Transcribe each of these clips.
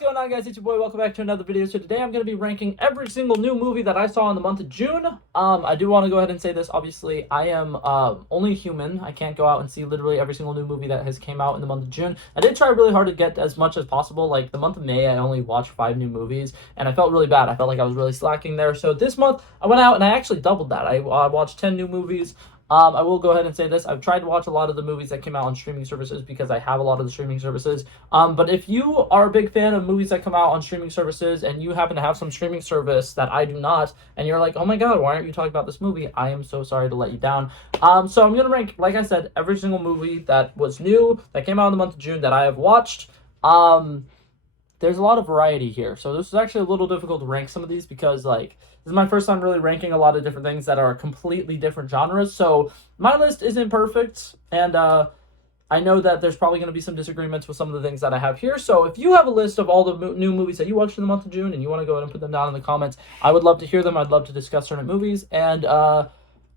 What's going on, guys? It's your boy. Welcome back to another video. So today I'm going to be ranking every single new movie that I saw in the month of June. I do want to go ahead and say this. Obviously, I am only human. I can't go out and see literally every single new movie that has came out in the month of June. I did try really hard to get as much as possible. Like the month of May, I only watched 5 new movies, and I felt really bad. I felt like I was really slacking there. So this month, I went out and I actually doubled that. I watched 10 new movies. I will go ahead and say this. I've tried to watch a lot of the movies that came out on streaming services because I have a lot of the streaming services. But if you are a big fan of movies that come out on streaming services and you happen to have some streaming service that I do not, and you're like, oh my god, why aren't you talking about this movie? I am so sorry to let you down. So I'm going to rank, like I said, every single movie that was new, that came out in the month of June that I have watched. There's a lot of variety here. So this is actually a little difficult to rank some of these because, like, this is my first time really ranking a lot of different things that are completely different genres. So my list isn't perfect, and I know that there's probably going to be some disagreements with some of the things that I have here. So if you have a list of all the new movies that you watched in the month of June and you want to go ahead and put them down in the comments, I would love to hear them. I'd love to discuss certain movies. And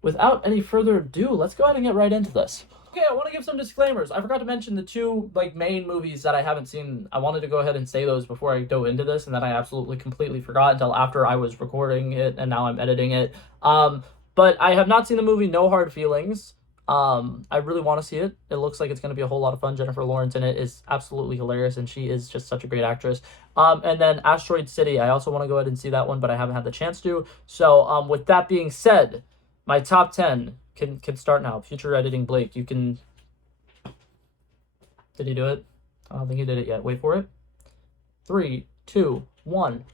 without any further ado, let's go ahead and get right into this. Okay, I want to give some disclaimers. I forgot to mention the two main movies that I haven't seen. I wanted to go ahead and say those before I go into this, and then I absolutely completely forgot until after I was recording it, and now I'm editing it. But I have not seen the movie No Hard Feelings. I really want to see it. It looks like it's going to be a whole lot of fun. Jennifer Lawrence in it is absolutely hilarious, and she is just such a great actress. And then Asteroid City. I also want to go ahead and see that one, but I haven't had the chance to. So, with that being said, my top 10 can start now. Future editing Blake, you can... Did he do it? I don't think he did it yet. Wait for it. 3, 2, 1.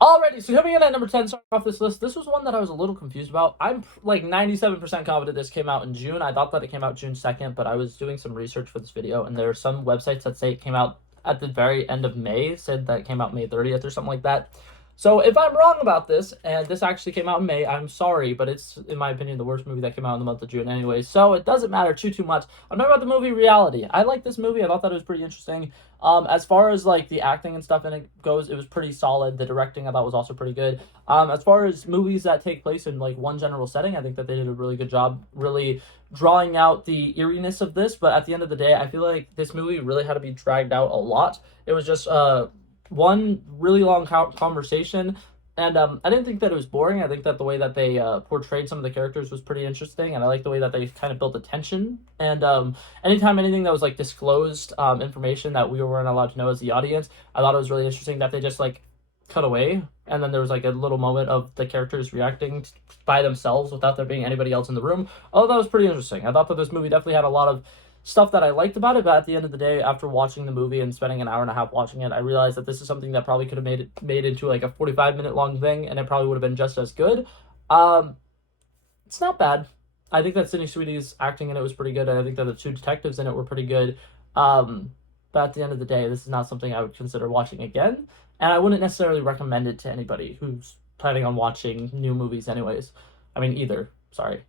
Alrighty, so coming in at number 10, starting off this list, this was one that I was a little confused about. I'm like 97% confident this came out in June. I thought that it came out June 2nd, but I was doing some research for this video, and there are some websites that say it came out at the very end of May, said that it came out May 30th or something like that. So if I'm wrong about this, and this actually came out in May, I'm sorry, but it's, in my opinion, the worst movie that came out in the month of June anyway, so it doesn't matter too much. I'm talking about the movie Reality. I like this movie. I thought that it was pretty interesting. As far as, like, the acting and stuff in it goes, it was pretty solid. The directing, I thought, was also pretty good. As far as movies that take place in, like, one general setting, I think that they did a really good job really drawing out the eeriness of this, but at the end of the day, I feel like this movie really had to be dragged out a lot. It was just, one really long conversation, and I didn't think that it was boring. I think that the way that they portrayed some of the characters was pretty interesting, and I like the way that they kind of built the tension. And anytime anything that was like disclosed information that we weren't allowed to know as the audience, I thought it was really interesting that they just like cut away, and then there was like a little moment of the characters reacting by themselves without there being anybody else in the room. Oh, that was pretty interesting. I thought that this movie definitely had a lot of stuff that I liked about it, but at the end of the day, after watching the movie and spending an hour and a half watching it, I realized that this is something that probably could have made into like a 45-minute long thing, and it probably would have been just as good. It's not bad. I think that Sydney Sweeney's acting in it was pretty good, and I think that the two detectives in it were pretty good. But at the end of the day, this is not something I would consider watching again, and I wouldn't necessarily recommend it to anybody who's planning on watching new movies anyways. I mean, either. Sorry.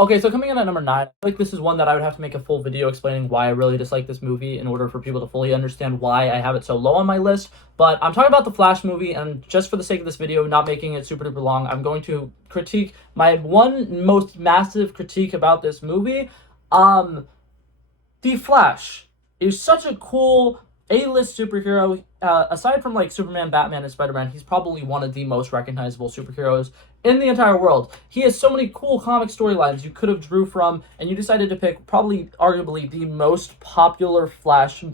Okay, so coming in at number 9, I feel like this is one that I would have to make a full video explaining why I really dislike this movie in order for people to fully understand why I have it so low on my list. But I'm talking about the Flash movie, and just for the sake of this video, not making it super duper long, I'm going to critique my one most massive critique about this movie. The Flash is such a cool A-list superhero. Aside from like Superman, Batman, and Spider-Man, he's probably one of the most recognizable superheroes in the entire world. He has so many cool comic storylines you could have drew from, and you decided to pick probably arguably the most popular Flash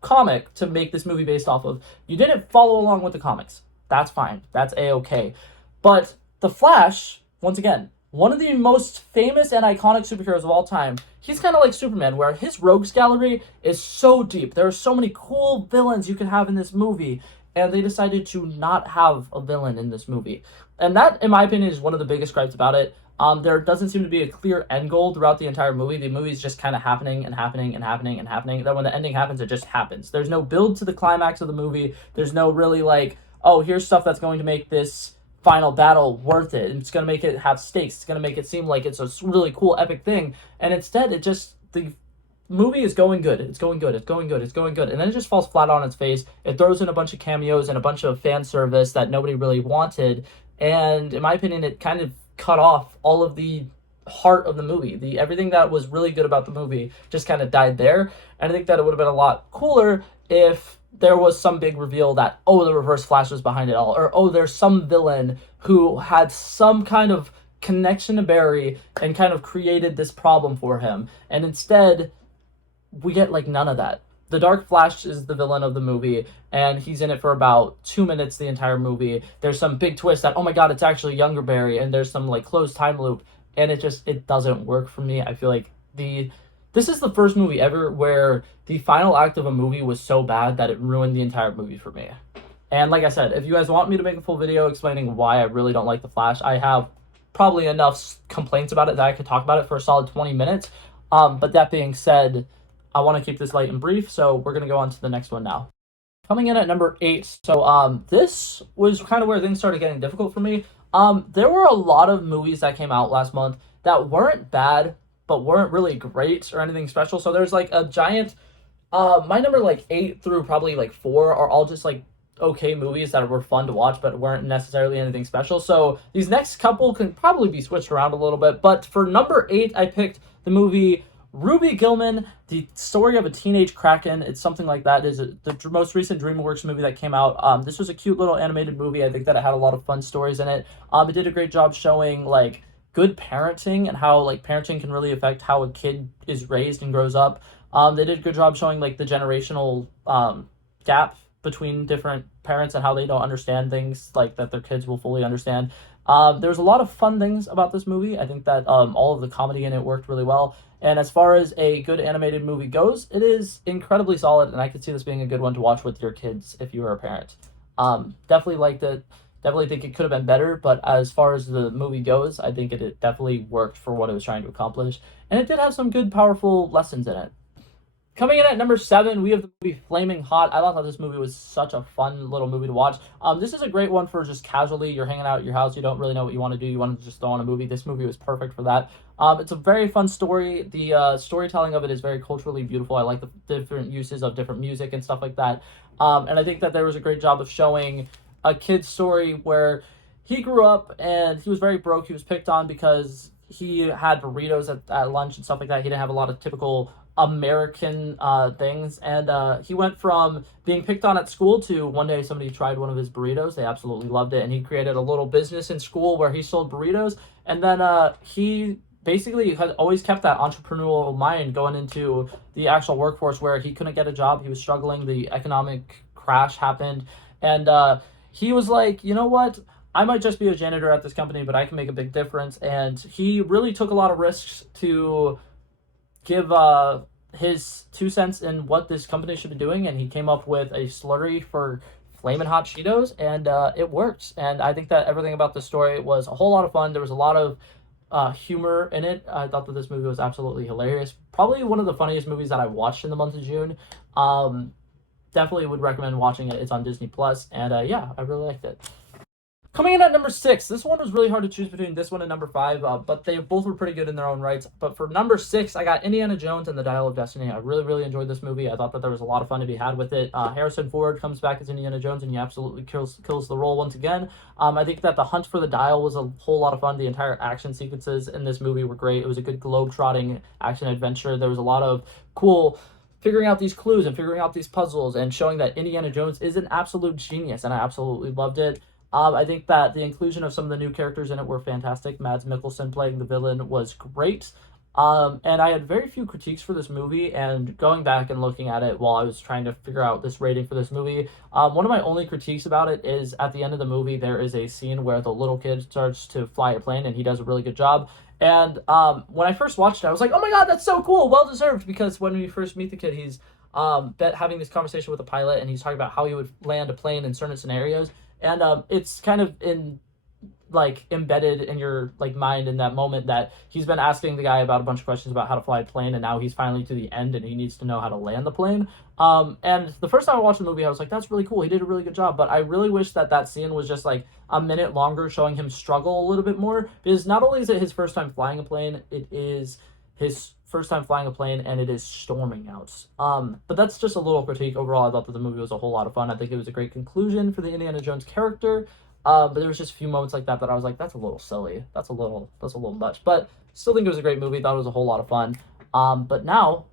comic to make this movie based off of. You didn't follow along with the comics. That's fine. That's A-okay. But the Flash, once again, one of the most famous and iconic superheroes of all time, he's kind of like Superman, where his rogues gallery is so deep. There are so many cool villains you can have in this movie, and they decided to not have a villain in this movie. And that, in my opinion, is one of the biggest gripes about it. There doesn't seem to be a clear end goal throughout the entire movie. The movie's just kind of happening and happening and happening and happening. Then when the ending happens, it just happens. There's no build to the climax of the movie. There's no really like, oh, here's stuff that's going to make this final battle worth it. It's going to make it have stakes. It's going to make it seem like it's a really cool, epic thing. And instead, it just, the movie is going good. It's going good. It's going good. It's going good. And then it just falls flat on its face. It throws in a bunch of cameos and a bunch of fan service that nobody really wanted. And in my opinion, it kind of cut off all of the heart of the movie. Everything that was really good about the movie just kind of died there. And I think that it would have been a lot cooler if there was some big reveal that, oh, the Reverse Flash was behind it all, or oh, there's some villain who had some kind of connection to Barry and kind of created this problem for him. And instead, we get like none of that. The Dark Flash is the villain of the movie, and he's in it for about 2 minutes the entire movie. There's some big twist that, oh my god, it's actually younger Barry, and there's some like closed time loop, and it doesn't work for me. I feel like this is the first movie ever where the final act of a movie was so bad that it ruined the entire movie for me. And like I said, if you guys want me to make a full video explaining why I really don't like The Flash, I have probably enough complaints about it that I could talk about it for a solid 20 minutes. But that being said, I want to keep this light and brief, so we're going to go on to the next one now. Coming in at number 8, so this was kind of where things started getting difficult for me. There were a lot of movies that came out last month that weren't bad, but weren't really great or anything special. So there's like a giant, my number like 8 through probably like 4 are all just like okay movies that were fun to watch but weren't necessarily anything special. So these next couple can probably be switched around a little bit. But for number 8, I picked the movie Ruby Gillman, The Story of a Teenage Kraken. It's something like that. It is the most recent DreamWorks movie that came out. This was a cute little animated movie. I think that it had a lot of fun stories in it. It did a great job showing like good parenting and how like parenting can really affect how a kid is raised and grows up. They did a good job showing like the generational gap between different parents and how they don't understand things like that their kids will fully understand. There's a lot of fun things about this movie. I think that all of the comedy in it worked really well. And as far as a good animated movie goes, it is incredibly solid, and I could see this being a good one to watch with your kids if you were a parent. Definitely liked it. Definitely think it could have been better, but as far as the movie goes, I think it definitely worked for what it was trying to accomplish. And it did have some good, powerful lessons in it. Coming in at number 7, we have the movie Flaming Hot. I thought this movie was such a fun little movie to watch. This is a great one for just casually. You're hanging out at your house. You don't really know what you want to do. You want to just throw on a movie. This movie was perfect for that. It's a very fun story. The storytelling of it is very culturally beautiful. I like the different uses of different music and stuff like that. And I think that there was a great job of showing a kid's story where he grew up and he was very broke. He was picked on because he had burritos at lunch and stuff like that. He didn't have a lot of typical American things, and he went from being picked on at school to one day somebody tried one of his burritos. They absolutely loved it, and he created a little business in school where he sold burritos. And then he basically had always kept that entrepreneurial mind going into the actual workforce, where he couldn't get a job. He was struggling. The economic crash happened, and he was like, you know what, I might just be a janitor at this company, but I can make a big difference. And he really took a lot of risks to give his 2 cents in what this company should be doing, and he came up with a slurry for Flamin' Hot Cheetos, and it works. And I think that everything about the story was a whole lot of fun. There was a lot of humor in it. I thought that this movie was absolutely hilarious. Probably one of the funniest movies that I watched in the month of June. Definitely would recommend watching it. It's on Disney Plus, and yeah, I really liked it. Coming in at number 6, this one was really hard to choose between this one and number 5, but they both were pretty good in their own rights. But for number 6, I got Indiana Jones and the Dial of Destiny. I really, really enjoyed this movie. I thought that there was a lot of fun to be had with it. Harrison Ford comes back as Indiana Jones, and he absolutely kills the role once again. I think that the hunt for the Dial was a whole lot of fun. The entire action sequences in this movie were great. It was a good globe-trotting action adventure. There was a lot of cool figuring out these clues and figuring out these puzzles and showing that Indiana Jones is an absolute genius, and I absolutely loved it. I think that the inclusion of some of the new characters in it were fantastic. Mads Mikkelsen playing the villain was great. And I had very few critiques for this movie, and going back and looking at it while I was trying to figure out this rating for this movie, one of my only critiques about it is at the end of the movie, there is a scene where the little kid starts to fly a plane, and he does a really good job. And when I first watched it, I was like, oh my god, that's so cool, well deserved, because when we first meet the kid, he's having this conversation with the pilot, and he's talking about how he would land a plane in certain scenarios. And it's kind of embedded in your mind in that moment that he's been asking the guy about a bunch of questions about how to fly a plane, and now he's finally to the end and he needs to know how to land the plane. And the first time I watched the movie, I was like, that's really cool. He did a really good job. But I really wish that scene was just like a minute longer, showing him struggle a little bit more, because not only is it his first time flying a plane, it is his first time flying a plane, and it is storming out. But that's just a little critique. Overall, I thought that the movie was a whole lot of fun. I think it was a great conclusion for the Indiana Jones character. But there was just a few moments like that I was like, that's a little silly. That's a little much. But still think it was a great movie. Thought it was a whole lot of fun. But now,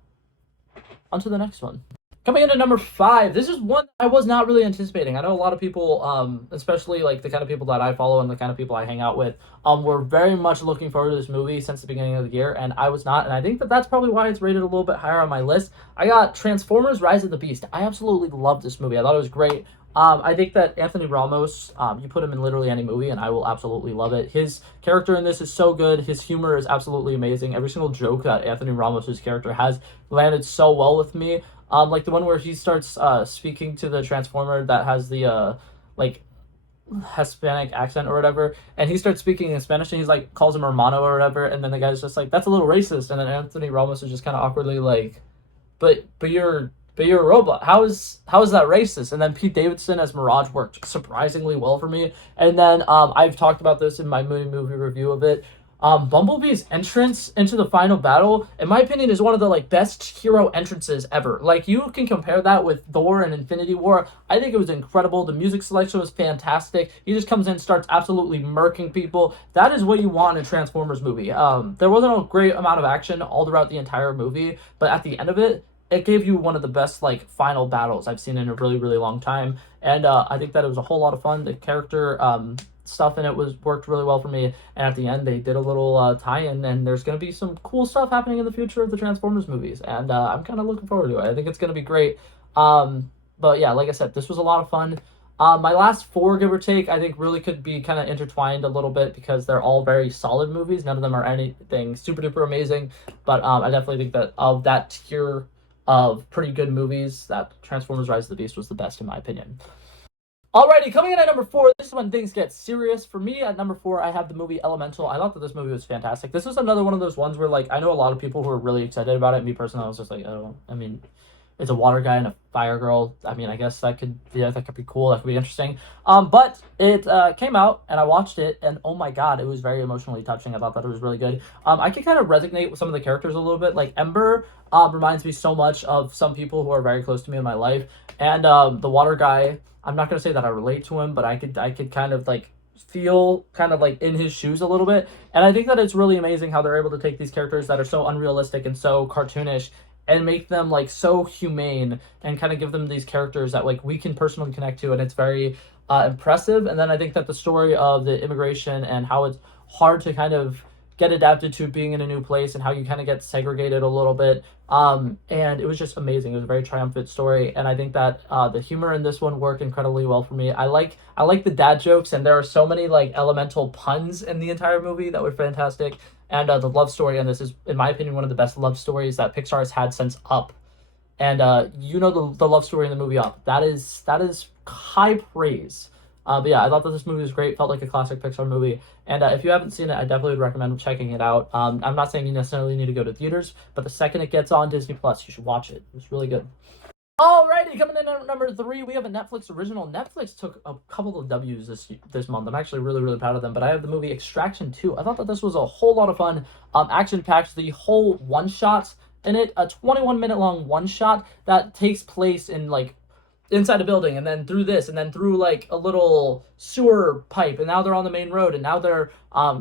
on to the next one. Coming in at number 5, this is one I was not really anticipating. I know a lot of people, especially like the kind of people that I follow and the kind of people I hang out with, were very much looking forward to this movie since the beginning of the year, and I was not. And I think that that's probably why it's rated a little bit higher on my list. I got Transformers: Rise of the Beast. I absolutely loved this movie. I thought it was great. I think that Anthony Ramos, you put him in literally any movie, and I will absolutely love it. His character in this is so good. His humor is absolutely amazing. Every single joke that Anthony Ramos' character has landed so well with me. Like the one where he starts speaking to the Transformer that has the like Hispanic accent or whatever, and he starts speaking in Spanish, and he's like calls him hermano or whatever, and then the guy's just like, that's a little racist, and then Anthony Ramos is just kind of awkwardly like, but you're a robot. How is that racist? And then Pete Davidson as Mirage worked surprisingly well for me. And then I've talked about this in my movie review of it. Bumblebee's entrance into the final battle, in my opinion, is one of the like best hero entrances ever. Like you can compare that with Thor and Infinity War. I think it was incredible. The music selection was fantastic. He just comes in, starts absolutely murking people. That is what you want in a Transformers movie. There wasn't a great amount of action all throughout the entire movie, but at the end of it, it gave you one of the best like final battles I've seen in a really really long time, and I think that it was a whole lot of fun. The character stuff in it was worked really well for me, and at the end they did a little tie-in, and there's going to be some cool stuff happening in the future of the Transformers movies, and I'm kind of looking forward to it. I think it's going to be great. But yeah, like I said, this was a lot of fun. My last four, give or take, I think really could be kind of intertwined a little bit because they're all very solid movies. None of them are anything super duper amazing, but I definitely think that of that tier of pretty good movies, that Transformers Rise of the Beast was the best in my opinion. Alrighty, coming in at number 4, this is when things get serious. For me, at number 4, I have the movie Elemental. I thought that this movie was fantastic. This was another one of those ones where, like, I know a lot of people who are really excited about it. Me personally, I was just like, oh, I mean, it's a water guy and a fire girl. I mean, I guess that could, yeah, that could be cool. That could be interesting. But it came out and I watched it, and oh my god, it was very emotionally touching. I thought that it was really good. I can kind of resonate with some of the characters a little bit. Like Ember reminds me so much of some people who are very close to me in my life, and the water guy. I'm not gonna say that I relate to him, but I could kind of like feel kind of like in his shoes a little bit. And I think that it's really amazing how they're able to take these characters that are so unrealistic and so cartoonish and make them like so humane and kind of give them these characters that like we can personally connect to, and it's very impressive. And then I think that the story of the immigration and how it's hard to kind of get adapted to being in a new place and how you kind of get segregated a little bit, and it was just amazing. It was a very triumphant story, and I think that the humor in this one worked incredibly well for me. I like the dad jokes, and there are so many like elemental puns in the entire movie that were fantastic. And the love story in this is, in my opinion, one of the best love stories that Pixar has had since Up. And you know the love story in the movie Up. That is high praise. But yeah, I thought that this movie was great. Felt like a classic Pixar movie. And if you haven't seen it, I definitely would recommend checking it out. I'm not saying you necessarily need to go to theaters, but the second it gets on Disney Plus, you should watch it. It's really good. Alrighty, coming in at number 3, we have a Netflix original. Netflix took a couple of W's this month. I'm actually really, really proud of them. But I have the movie Extraction 2. I thought that this was a whole lot of fun. Action-packed. The whole one-shot in it, a 21-minute long one-shot that takes place in, like, inside a building, and then through this, and then through, like, a little sewer pipe, and now they're on the main road, and now they're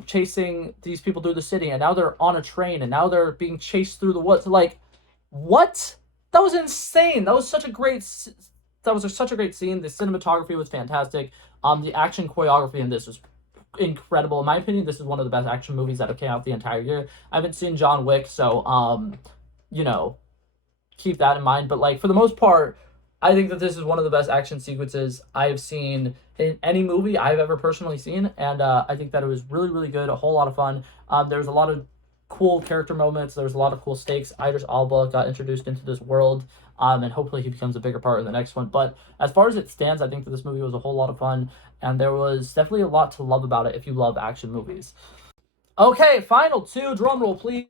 chasing these people through the city, and now they're on a train, and now they're being chased through the woods. Like, what? That was insane. That was such a great scene. The cinematography was fantastic. The action choreography in this was incredible. In my opinion, this is one of the best action movies that have came out the entire year. I haven't seen John Wick, so you know, keep that in mind. But like for the most part, I think that this is one of the best action sequences I have seen in any movie I've ever personally seen, and I think that it was really, really good. A whole lot of fun. There was a lot of cool character moments. There was a lot of cool stakes. Idris Elba got introduced into this world, and hopefully he becomes a bigger part in the next one. But as far as it stands, I think that this movie was a whole lot of fun, and there was definitely a lot to love about it if you love action movies. Okay, final 2. Drum roll, please.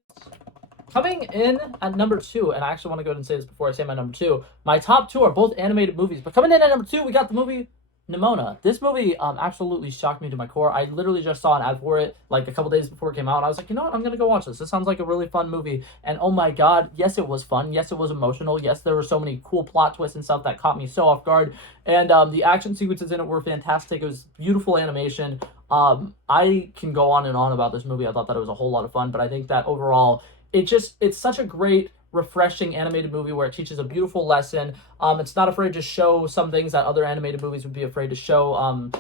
Coming in at number 2, and I actually want to go ahead and say this before I say my number 2. My top 2 are both animated movies, but coming in at number 2, we got the movie Nimona. This movie absolutely shocked me to my core. I literally just saw an ad for it like a couple days before it came out, and I was like, you know what, I'm gonna go watch this. This sounds like a really fun movie. And oh my god, yes, it was fun. Yes, it was emotional. Yes, there were so many cool plot twists and stuff that caught me so off guard. And the action sequences in it were fantastic. It was beautiful animation. I can go on and on about this movie. I thought that it was a whole lot of fun, but I think that overall, it's such a great refreshing animated movie where it teaches a beautiful lesson. It's not afraid to show some things that other animated movies would be afraid to show.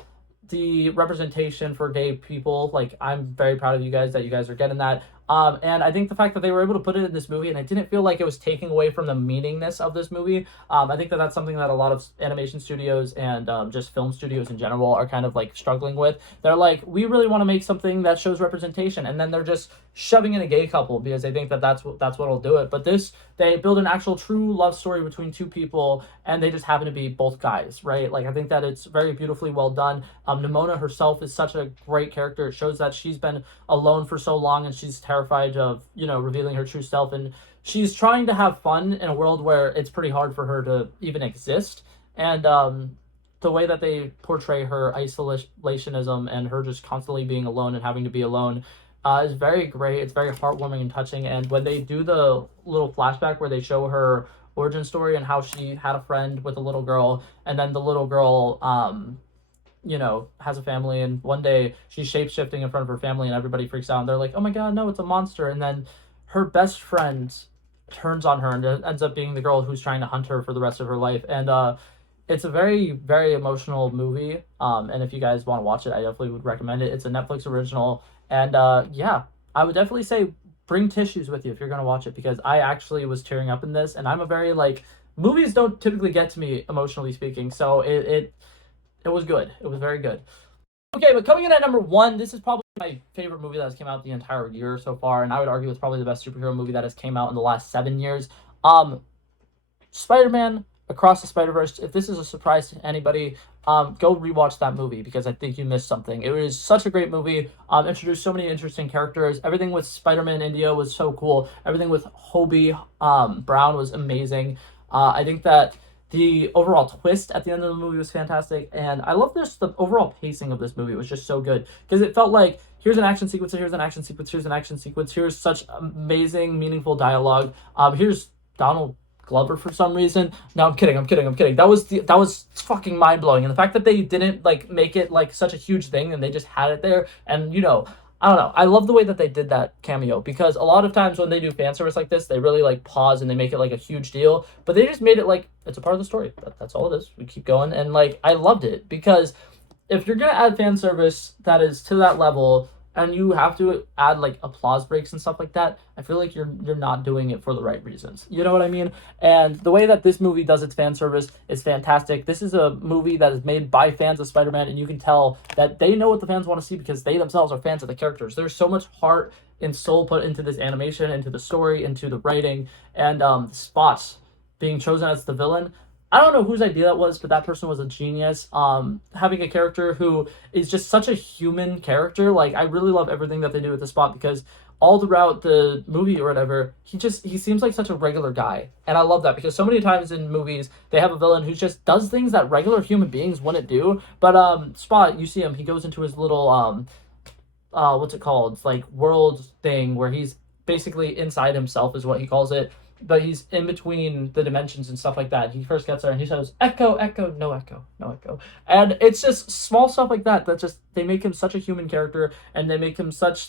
The representation for gay people, like, I'm very proud of you guys that you guys are getting that. And I think the fact that they were able to put it in this movie and it didn't feel like it was taking away from the meaningness of this movie. I think that that's something that a lot of animation studios and just film studios in general are kind of like struggling with. They're like, we really want to make something that shows representation, and then they're just shoving in a gay couple because they think that that's what'll do it. But this, they build an actual true love story between two people, and they just happen to be both guys, right? Like, I think that it's very beautifully well done. Nimona herself is such a great character. It shows that she's been alone for so long and she's terrified of, revealing her true self, and she's trying to have fun in a world where it's pretty hard for her to even exist. And the way that they portray her isolationism and her just constantly being alone and having to be alone is very great. It's very heartwarming and touching. And when they do the little flashback where they show her origin story and how she had a friend with a little girl, and then the little girl has a family, and one day she's shape-shifting in front of her family and everybody freaks out and they're like, oh my god, no, it's a monster. And then her best friend turns on her and it ends up being the girl who's trying to hunt her for the rest of her life. And it's a very, very emotional movie. And if you guys want to watch it, I definitely would recommend it. It's a Netflix original. And yeah, I would definitely say bring tissues with you if you're going to watch it, because I actually was tearing up in this, and I'm a very, movies don't typically get to me emotionally speaking, so it was good. It was very good. Okay, but coming in at number 1, this is probably my favorite movie that has came out the entire year so far, and I would argue it's probably the best superhero movie that has came out in the last 7 years. Spider-Man Across the Spider-Verse. If this is a surprise to anybody, go rewatch that movie because I think you missed something. It was such a great movie. Introduced so many interesting characters. Everything with Spider-Man India was so cool. Everything with Hobie Brown was amazing. I think that the overall twist at the end of the movie was fantastic, and I love the overall pacing of this movie was just so good, because it felt like, here's an action sequence, here's an action sequence, here's an action sequence, here's such amazing, meaningful dialogue. Here's Donald Glover for some reason. No, I'm kidding. That was fucking mind-blowing. And the fact that they didn't make it such a huge thing and they just had it there, and I don't know. I love the way that they did that cameo, because a lot of times when they do fan service like this, they really pause and they make it a huge deal. But they just made it it's a part of the story. That's all it is. We keep going, and I loved it, because if you're gonna add fan service that is to that level, and you have to add applause breaks and stuff like that, I feel like you're not doing it for the right reasons. You know what I mean? And the way that this movie does its fan service is fantastic. This is a movie that is made by fans of Spider-Man, and you can tell that they know what the fans want to see because they themselves are fans of the characters. There's so much heart and soul put into this animation, into the story, into the writing, and Spots being chosen as the villain. I don't know whose idea that was, but that person was a genius. Having a character who is just such a human character, I really love everything that they do with the Spot, because all throughout the movie or whatever, he seems like such a regular guy, and I love that, because so many times in movies they have a villain who just does things that regular human beings wouldn't do. But Spot, you see him, he goes into his little what's it called? World thing where he's basically inside himself is what he calls it. But he's in between the dimensions and stuff like that. He first gets there and he says, echo, echo, no echo, no echo. And it's just small stuff like that just, they make him such a human character, and they make him such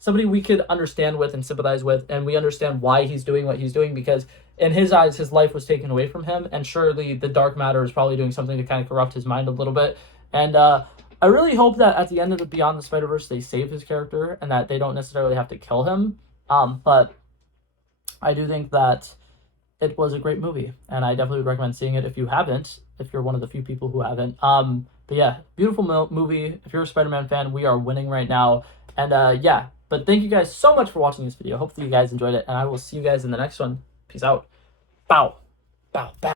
somebody we could understand with and sympathize with, and we understand why he's doing what he's doing, because in his eyes, his life was taken away from him, and surely the dark matter is probably doing something to kind of corrupt his mind a little bit. And I really hope that at the end of the Beyond the Spider-Verse, they save his character, and that they don't necessarily have to kill him. But I do think that it was a great movie, and I definitely would recommend seeing it if you haven't, if you're one of the few people who haven't. But yeah, beautiful movie. If you're a Spider-Man fan, we are winning right now. And yeah, but thank you guys so much for watching this video. Hopefully you guys enjoyed it, and I will see you guys in the next one. Peace out. Bow. Bow. Bow.